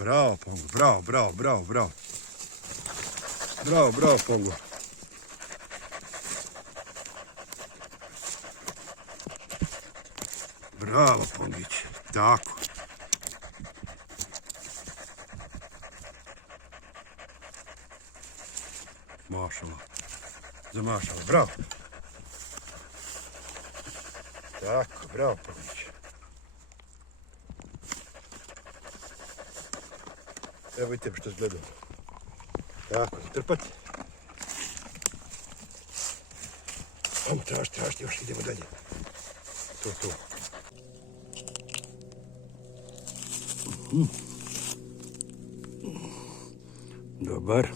Bravo, Pongo, bravo, bravo, bravo, bravo. Bravo, bravo, Pongo. Bravo, Pongić. Tako. Mašala. Zamašala, bravo. Tako, bravo, Pongić. Evo vidite što izgledamo. Tako, trpati. Tražite, još idemo dalje. To. Dobar.